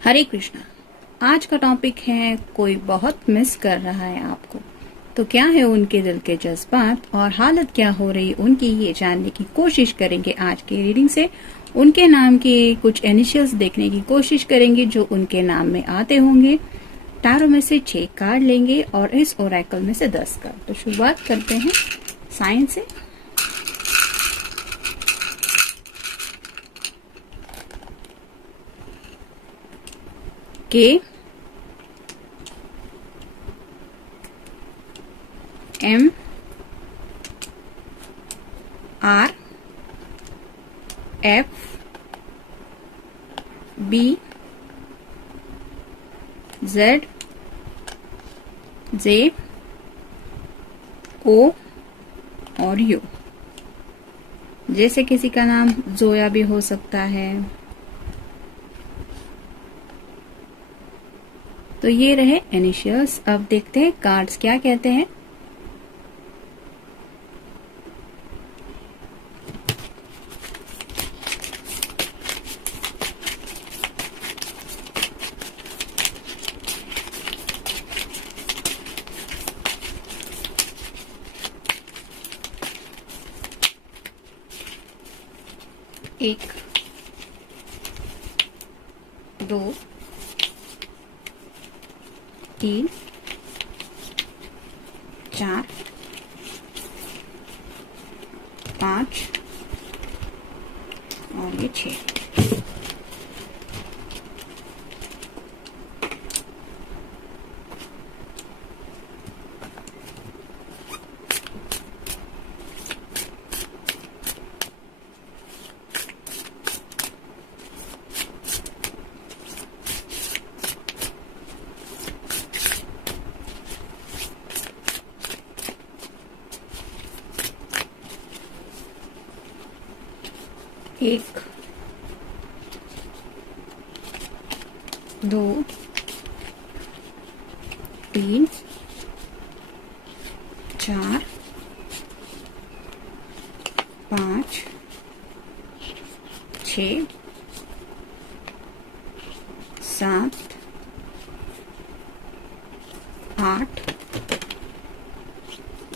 हरे कृष्णा। आज का टॉपिक है कोई बहुत मिस कर रहा है आपको, तो क्या है उनके दिल के जज्बात और हालत क्या हो रही उनकी, ये जानने की कोशिश करेंगे आज की रीडिंग से। उनके नाम के कुछ इनिशियल्स देखने की कोशिश करेंगे जो उनके नाम में आते होंगे। टैरो में से 6 कार्ड लेंगे और इस ओरेकल में से 10 कार्ड। तो शुरुआत करते हैं साइन से। K M R F B Z J O और यू। जैसे किसी का नाम जोया भी हो सकता है। तो ये रहे इनिशियल्स। अब देखते हैं कार्ड्स क्या कहते हैं। एक, दो, 3, 4, 5 और ये 6। एक, दो, 3, 4, 5, 6, 7, 8,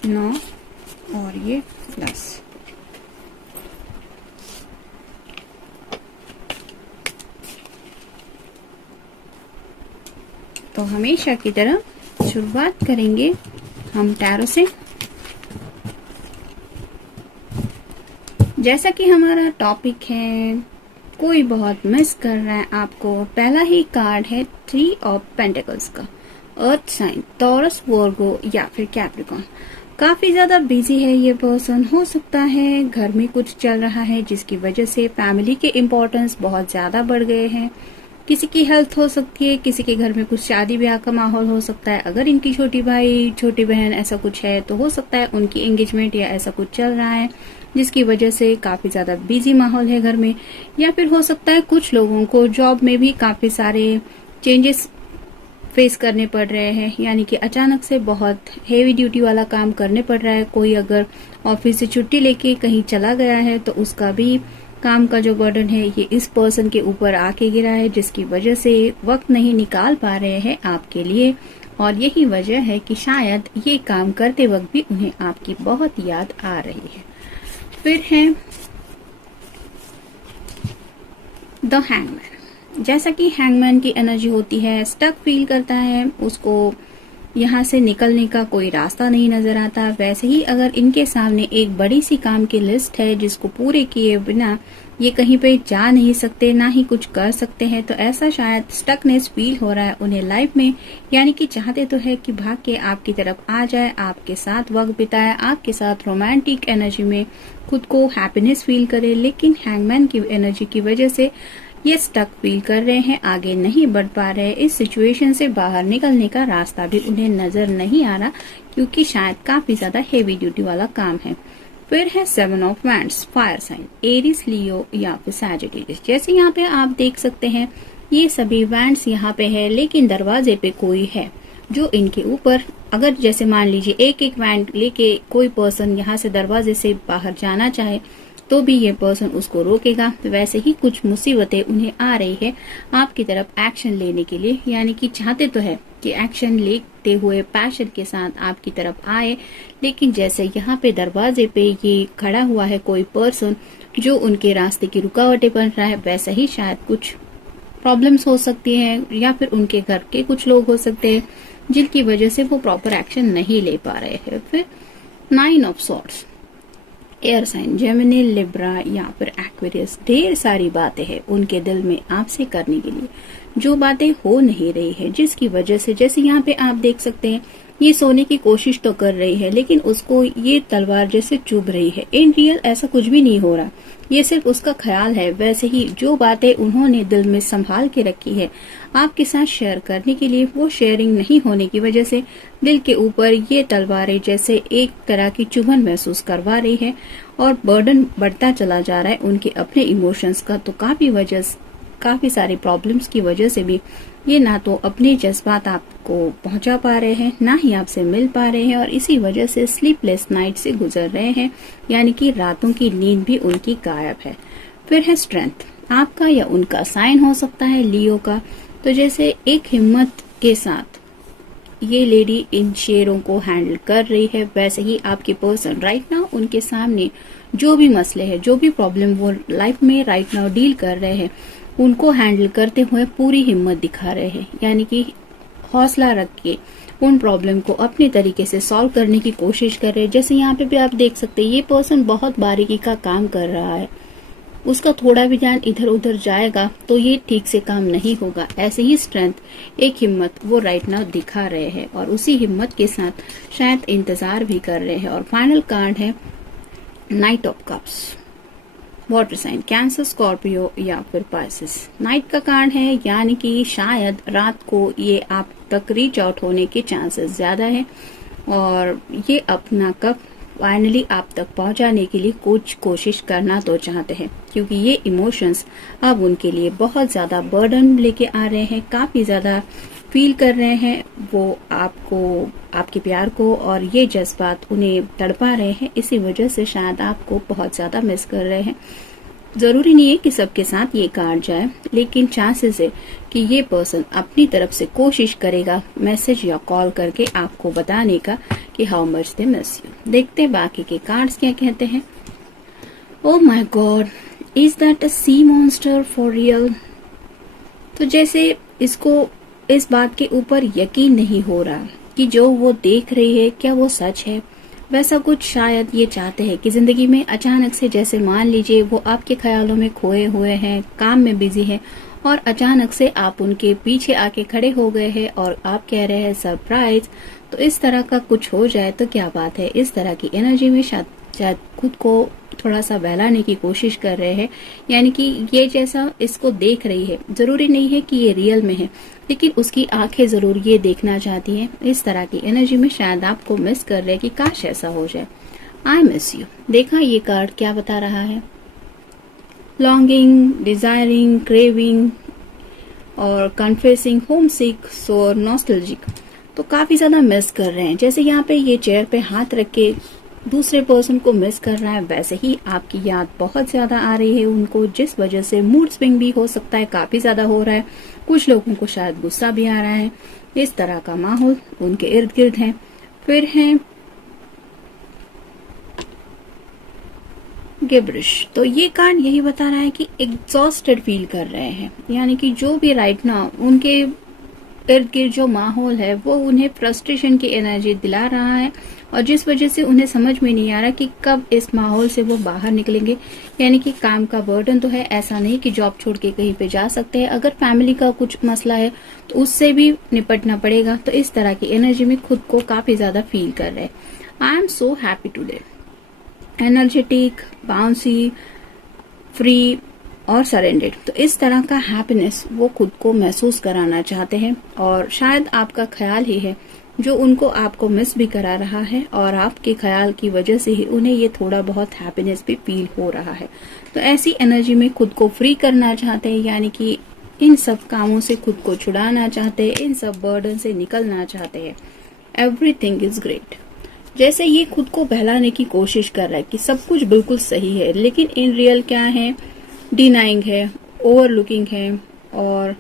9 और ये 10। तो हमेशा की तरह शुरुआत करेंगे हम टैरो से। जैसा कि हमारा टॉपिक है कोई बहुत मिस कर रहा है आपको। पहला ही कार्ड है 3 ऑफ पेंटिकल्स का। अर्थ साइन, टॉरस, वर्गो या फिर कैप्रिकॉर्न। काफी ज्यादा बिजी है ये पर्सन। हो सकता है घर में कुछ चल रहा है जिसकी वजह से फैमिली के इम्पोर्टेंस बहुत ज्यादा बढ़ गए हैं। किसी की हेल्थ हो सकती है, किसी के घर में कुछ शादी ब्याह का माहौल हो सकता है। अगर इनकी छोटी भाई छोटी बहन ऐसा कुछ है तो हो सकता है उनकी एंगेजमेंट या ऐसा कुछ चल रहा है जिसकी वजह से काफी ज्यादा बिजी माहौल है घर में। या फिर हो सकता है कुछ लोगों को जॉब में भी काफी सारे चेंजेस फेस करने पड़ रहे हैं, यानी कि अचानक से बहुत हेवी ड्यूटी वाला काम करने पड़ रहा है। कोई अगर ऑफिस से छुट्टी लेके कहीं चला गया है तो उसका भी काम का जो बर्डन है ये इस पर्सन के ऊपर आके गिरा है, जिसकी वजह से वक्त नहीं निकाल पा रहे हैं आपके लिए। और यही वजह है कि शायद ये काम करते वक्त भी उन्हें आपकी बहुत याद आ रही है। फिर है द हैंगमैन। जैसा कि हैंगमैन की एनर्जी होती है, स्टक फील करता है, उसको यहाँ से निकलने का कोई रास्ता नहीं नजर आता। वैसे ही अगर इनके सामने एक बड़ी सी काम की लिस्ट है जिसको पूरे किए बिना ये कहीं पे जा नहीं सकते, ना ही कुछ कर सकते हैं, तो ऐसा शायद स्टकनेस फील हो रहा है उन्हें लाइफ में। यानी कि चाहते तो है कि भाग के आपकी तरफ आ जाए, आपके साथ वक्त बिताए, आपके साथ रोमांटिक एनर्जी में खुद को हैप्पीनेस फील करे, लेकिन हैंगमैन की एनर्जी की वजह से ये स्टक फील कर रहे हैं, आगे नहीं बढ़ पा रहे। इस सिचुएशन से बाहर निकलने का रास्ता भी उन्हें नजर नहीं आ रहा, क्योंकि शायद काफी ज्यादा हेवी ड्यूटी वाला काम है। फिर है 7 of wands, fire sign, Aries, Leo या फिर सैजिटेरियस। जैसे यहाँ पे आप देख सकते हैं ये सभी वैंड्स यहाँ पे है, लेकिन दरवाजे पे कोई है जो इनके ऊपर, अगर जैसे मान लीजिए एक एक वैंड लेके कोई पर्सन यहाँ से दरवाजे से बाहर जाना चाहे तो भी ये पर्सन उसको रोकेगा। वैसे ही कुछ मुसीबतें उन्हें आ रही है आपकी तरफ एक्शन लेने के लिए, यानी कि चाहते तो है कि एक्शन लेते हुए पैशन के साथ आपकी तरफ आए, लेकिन जैसे यहाँ पे दरवाजे पे ये खड़ा हुआ है कोई पर्सन जो उनके रास्ते की रुकावटें बन रहा है, वैसा ही शायद कुछ प्रॉब्लम्स हो सकती हैं या फिर उनके घर के कुछ लोग हो सकते हैं जिनकी वजह से वो प्रॉपर एक्शन नहीं ले पा रहे हैं। फिर 9 of swords, air sign Gemini, Libra या फिर एक्वेरियस, ढेर सारी बातें हैं उनके दिल में आपसे करने के लिए, जो बातें हो नहीं रही है, जिसकी वजह से जैसे यहाँ पे आप देख सकते हैं ये सोने की कोशिश तो कर रही है लेकिन उसको ये तलवार जैसे चुभ रही है। इन रियल ऐसा कुछ भी नहीं हो रहा, ये सिर्फ उसका ख्याल है। वैसे ही जो बातें उन्होंने दिल में संभाल के रखी है आपके साथ शेयर करने के लिए, वो शेयरिंग नहीं होने की वजह से दिल के ऊपर ये तलवारें जैसे एक तरह की चुभन महसूस करवा रही है और बर्डन बढ़ता चला जा रहा है उनके अपने इमोशंस का। तो काफी सारी प्रॉब्लम्स की वजह से भी ये ना तो अपने जज्बात आपको पहुंचा पा रहे हैं, ना ही आपसे मिल पा रहे हैं और इसी वजह से स्लीपलेस नाइट से गुजर रहे हैं, यानी कि रातों की नींद भी उनकी गायब है। फिर है स्ट्रेंथ, आपका या उनका साइन हो सकता है लियो का। तो जैसे एक हिम्मत के साथ ये लेडी इन शेरों को हैंडल कर रही है, वैसे ही आपके पर्सन राइट नाउ उनके सामने जो भी मसले हैं, जो भी प्रॉब्लम वो लाइफ में राइट नाउ डील कर रहे हैं, उनको हैंडल करते हुए पूरी हिम्मत दिखा रहे हैं, यानी कि हौसला रख के उन प्रॉब्लम को अपने तरीके से सॉल्व करने की कोशिश कर रहे हैं। जैसे यहाँ पे भी आप देख सकते हैं ये पर्सन बहुत बारीकी का काम कर रहा है, उसका थोड़ा भी ध्यान इधर उधर जाएगा तो ये ठीक से काम नहीं होगा। ऐसे ही स्ट्रेंथ, एक हिम्मत वो राइट नाउ दिखा रहे हैं और उसी हिम्मत के साथ शायद इंतजार भी कर रहे हैं। और फाइनल कार्ड है knight of cups, water sign Cancer, Scorpio या फिर पाइसेस। नाइट का कार्ड है, यानी कि शायद रात को ये आप तक रीच आउट होने के चांसेस ज्यादा है और ये अपना कप फाइनली आप तक पहुंचाने के लिए कुछ कोशिश करना तो चाहते हैं, क्योंकि ये इमोशंस अब उनके लिए बहुत ज्यादा बर्डन लेके आ रहे हैं, काफी ज्यादा फील कर रहे हैं वो आपको, आपके प्यार को, और ये जज्बात उन्हें तड़पा रहे हैं। इसी वजह से शायद आपको बहुत ज्यादा मिस कर रहे हैं। जरूरी नहीं है कि सबके साथ ये कार्ड जाए, लेकिन चांसेस है कि ये पर्सन अपनी तरफ से कोशिश करेगा मैसेज या कॉल करके आपको बताने का कि how much they miss you. देखते हैं बाकी के कार्ड्स क्या कहते हैं। Oh my God, is that a sea monster for real. तो जैसे इसको इस बात के ऊपर यकीन नहीं हो रहा कि जो वो देख रही है क्या वो सच है। वैसा कुछ शायद ये चाहते हैं कि जिंदगी में अचानक से, जैसे मान लीजिए वो आपके ख्यालों में खोए हुए हैं, काम में बिजी है और अचानक से आप उनके पीछे आके खड़े हो गए हैं और आप कह रहे हैं सरप्राइज। तो इस तरह का कुछ हो जाए तो क्या बात है। इस तरह की एनर्जी में शायद खुद को थोड़ा सा बहलाने की कोशिश कर रहे हैं, यानी कि ये जैसा इसको देख रही है, जरूरी नहीं है कि ये रियल में है, लेकिन उसकी आंखें जरूर ये देखना चाहती हैं। इस तरह की एनर्जी में शायद आपको मिस कर रहे हैं कि काश ऐसा हो जाए। I miss you. देखा ये कार्ड क्या बता रहा है, लॉन्गिंग, डिजायरिंग, क्रेविंग और कन्फेसिंग, होम सिक, सोर, नॉस्टैल्जिक। तो काफी ज्यादा मिस कर रहे हैं। जैसे यहाँ पे ये चेयर पे हाथ रख के दूसरे पर्सन को मिस कर रहा है, वैसे ही आपकी याद बहुत ज्यादा आ रही है उनको, जिस वजह से मूड स्विंग भी हो सकता है, काफी ज्यादा हो रहा है। कुछ लोगों को शायद गुस्सा भी आ रहा है। इस तरह का माहौल उनके इर्द गिर्द है। फिर है गिब्रिश। तो ये कार्ड यही बता रहा है कि एग्जॉस्टेड फील कर रहे हैं, यानी कि जो भी राइट नाउ उनके इर्द गिर्द जो माहौल है वो उन्हें फ्रस्ट्रेशन की एनर्जी दिला रहा है और जिस वजह से उन्हें समझ में नहीं आ रहा कि कब इस माहौल से वो बाहर निकलेंगे। यानी कि काम का बर्डन तो है, ऐसा नहीं कि जॉब छोड़ के कहीं पे जा सकते हैं, अगर फैमिली का कुछ मसला है तो उससे भी निपटना पड़ेगा। तो इस तरह की एनर्जी में खुद को काफी ज्यादा फील कर रहे हैं। I am so happy today, energetic, bouncy, free और सरेंडेड। तो इस तरह का हैप्पीनेस वो खुद को महसूस कराना चाहते हैं और शायद आपका ख्याल ही है जो उनको आपको मिस भी करा रहा है और आपके ख्याल की वजह से ही उन्हें ये थोड़ा बहुत हैप्पीनेस भी फील हो रहा है। तो ऐसी एनर्जी में खुद को फ्री करना चाहते हैं, यानी कि इन सब कामों से खुद को छुड़ाना चाहते हैं, इन सब बर्डन से निकलना चाहते हैं। Everything is great. जैसे ये खुद को बहलाने की कोशिश कर रहा है कि सब कुछ बिल्कुल सही है, लेकिन इन रियल क्या है, डिनाइंग है, ओवरलुकिंग है और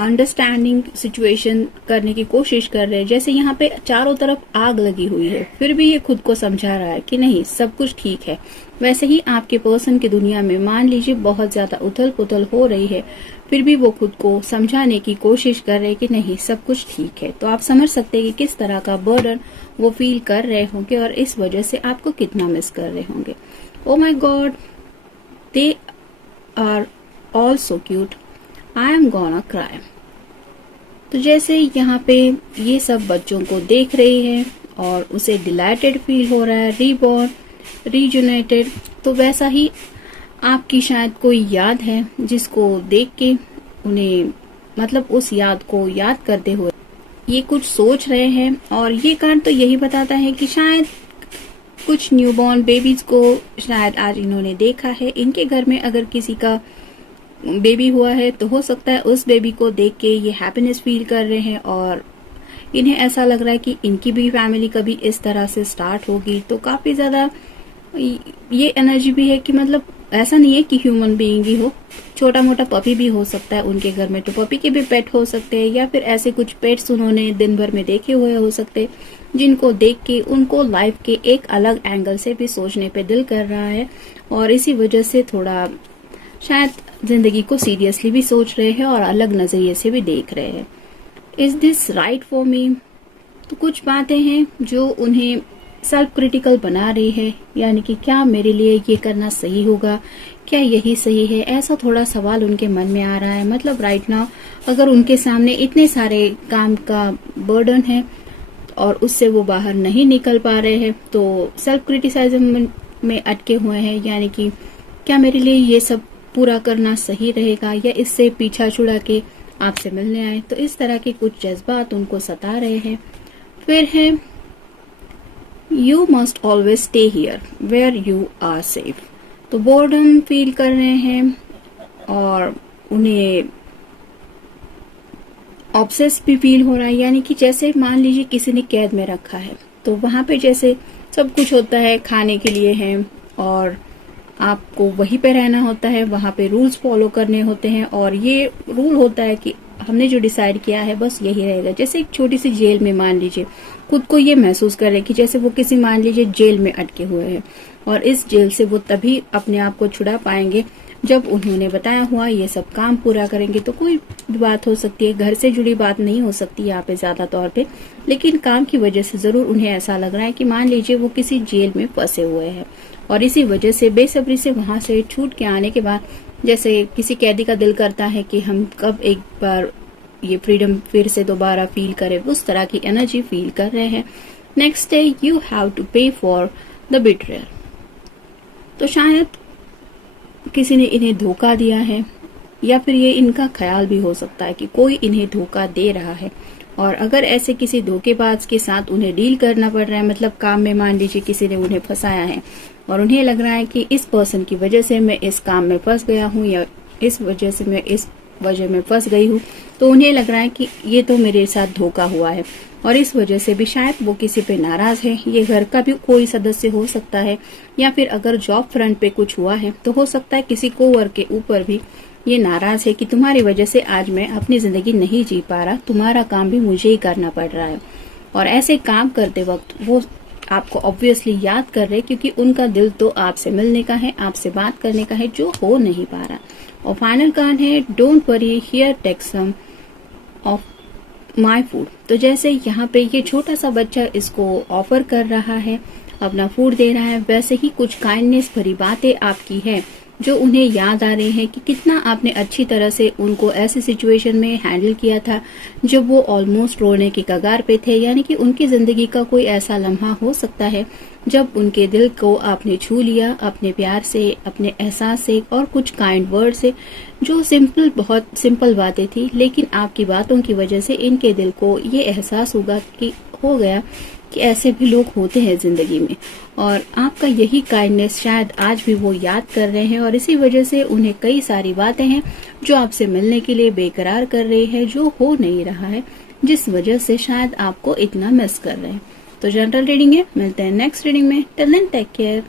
अंडरस्टैंडिंग सिचुएशन करने की कोशिश कर रहे हैं। जैसे यहाँ पे चारों तरफ आग लगी हुई है, फिर भी ये खुद को समझा रहा है कि नहीं सब कुछ ठीक है। वैसे ही आपके पर्सन की दुनिया में मान लीजिए बहुत ज्यादा उथल पुथल हो रही है, फिर भी वो खुद को समझाने की कोशिश कर रहे हैं कि नहीं सब कुछ ठीक है। तो आप समझ सकते हैं कि किस तरह का बर्डन वो फील कर रहे होंगे और इस वजह से आपको कितना मिस कर रहे होंगे। Oh my God, they are all so cute, I am gonna cry. तो जैसे यहाँ पे ये सब बच्चों को देख रही है और उसे डिलाइटेड फील हो रहा है, रीबॉर्न, रीजुनेटेड। तो वैसा ही आपकी शायद कोई याद है जिसको देख के उन्हें मतलब उस याद को याद करते हुए ये कुछ सोच रहे हैं। और ये कार्ड तो यही बताता है कि शायद कुछ न्यूबॉर्न बेबीज को शायद आज इन्होंने देखा है। इनके घर में अगर किसी का बेबी हुआ है तो हो सकता है उस बेबी को देख के ये हैप्पीनेस फील कर रहे हैं और इन्हें ऐसा लग रहा है कि इनकी भी फैमिली कभी इस तरह से स्टार्ट होगी। तो काफी ज्यादा ये एनर्जी भी है कि मतलब ऐसा नहीं है कि ह्यूमन बीइंग ही हो, छोटा मोटा पपी भी हो सकता है उनके घर में। तो पपी के भी पेट हो सकते हैं या फिर ऐसे कुछ पेट्स उन्होंने दिन भर में देखे हुए हो सकते हैं जिनको देख के उनको लाइफ के एक अलग एंगल से भी सोचने पे दिल कर रहा है और इसी वजह से थोड़ा शायद जिंदगी को सीरियसली भी सोच रहे हैं और अलग नजरिए से भी देख रहे हैं। Is this right for me? तो कुछ बातें हैं जो उन्हें सेल्फ क्रिटिकल बना रही है, यानी कि क्या मेरे लिए ये करना सही होगा, क्या यही सही है, ऐसा थोड़ा सवाल उनके मन में आ रहा है। मतलब राइट नाउ अगर उनके सामने इतने सारे काम का बर्डन है और उससे वो बाहर नहीं निकल पा रहे हैं तो सेल्फ क्रिटिसाइज्म में अटके हुए हैं, यानी कि क्या मेरे लिए ये सब पूरा करना सही रहेगा या इससे पीछा छुड़ा के आपसे मिलने आए। तो इस तरह के कुछ जज्बात उनको सता रहे हैं। फिर है you must always stay here where you are safe. तो बोर्डम फील कर रहे हैं और उन्हें ऑब्सेस भी फील हो रहा है, यानी कि जैसे मान लीजिए किसी ने कैद में रखा है तो वहां पे जैसे सब कुछ होता है, खाने के लिए है और आपको वहीं पे रहना होता है, वहां पे रूल्स फॉलो करने होते हैं और ये रूल होता है कि हमने जो डिसाइड किया है बस यही रहेगा। जैसे एक छोटी सी जेल में मान लीजिए खुद को ये महसूस कर रहे कि जैसे वो किसी मान लीजिए जेल में अटके हुए हैं और इस जेल से वो तभी अपने आप को छुड़ा पाएंगे जब उन्होंने बताया हुआ ये सब काम पूरा करेंगे। तो कोई बात हो सकती है, घर से जुड़ी बात नहीं हो सकती यहाँ पे ज्यादा तौर पे, लेकिन काम की वजह से जरूर उन्हें ऐसा लग रहा है कि मान लीजिए वो किसी जेल में फंसे हुए हैं और इसी वजह से बेसब्री से वहां से छूट के आने के बाद जैसे किसी कैदी का दिल करता है कि हम कब एक बार ये फ्रीडम फिर से दोबारा फील करें, उस तरह की एनर्जी फील कर रहे हैं। Next day you have to pay for the betrayer. तो शायद किसी ने इन्हें धोखा दिया है या फिर ये इनका ख्याल भी हो सकता है कि कोई इन्हें धोखा दे रहा है और अगर ऐसे किसी धोखेबाज के साथ उन्हें डील करना पड़ रहा है, मतलब काम में मान लीजिए किसी ने उन्हें फंसाया है और उन्हें लग रहा है कि इस पर्सन की वजह से मैं इस काम में फंस गया हूँ या इस वजह से मैं इस वजह में फंस गई हूँ, तो उन्हें लग रहा है कि ये तो मेरे साथ धोखा हुआ है और इस वजह से भी शायद वो किसी पे नाराज है। ये घर का भी कोई सदस्य हो सकता है या फिर अगर जॉब फ्रंट पे कुछ हुआ है तो हो सकता है किसी कोवर्क के ऊपर भी ये नाराज है कि तुम्हारी वजह से आज मैं अपनी जिंदगी नहीं जी पा रहा, तुम्हारा काम भी मुझे ही करना पड़ रहा है। और ऐसे काम करते वक्त वो आपको ऑब्वियसली याद कर रहे क्योंकि उनका दिल तो आपसे मिलने का है, आपसे बात करने का है, जो हो नहीं पा रहा। और फाइनल कार्ड है don't worry here take some of my food. तो जैसे यहाँ पे ये छोटा सा बच्चा इसको ऑफर कर रहा है, अपना फूड दे रहा है, वैसे ही कुछ काइंडनेस भरी बातें आपकी है जो उन्हें याद आ रही है कि कितना आपने अच्छी तरह से उनको ऐसी सिचुएशन में हैंडल किया था जब वो ऑलमोस्ट रोने की कगार पे थे। यानी कि उनकी जिंदगी का कोई ऐसा लम्हा हो सकता है जब उनके दिल को आपने छू लिया अपने प्यार से, अपने एहसास से और कुछ काइंड वर्ड से, जो सिंपल, बहुत सिंपल बातें थी, लेकिन आपकी बातों की वजह से इनके दिल को ये एहसास हो गया कि ऐसे भी लोग होते हैं जिंदगी में और आपका यही काइंडनेस शायद आज भी वो याद कर रहे हैं और इसी वजह से उन्हें कई सारी बातें हैं जो आपसे मिलने के लिए बेकरार कर रही है, जो हो नहीं रहा है। जिस वजह से शायद आपको इतना मिस कर रहे हैं। तो जनरल रीडिंग है, मिलते हैं नेक्स्ट रीडिंग में। Till then take care.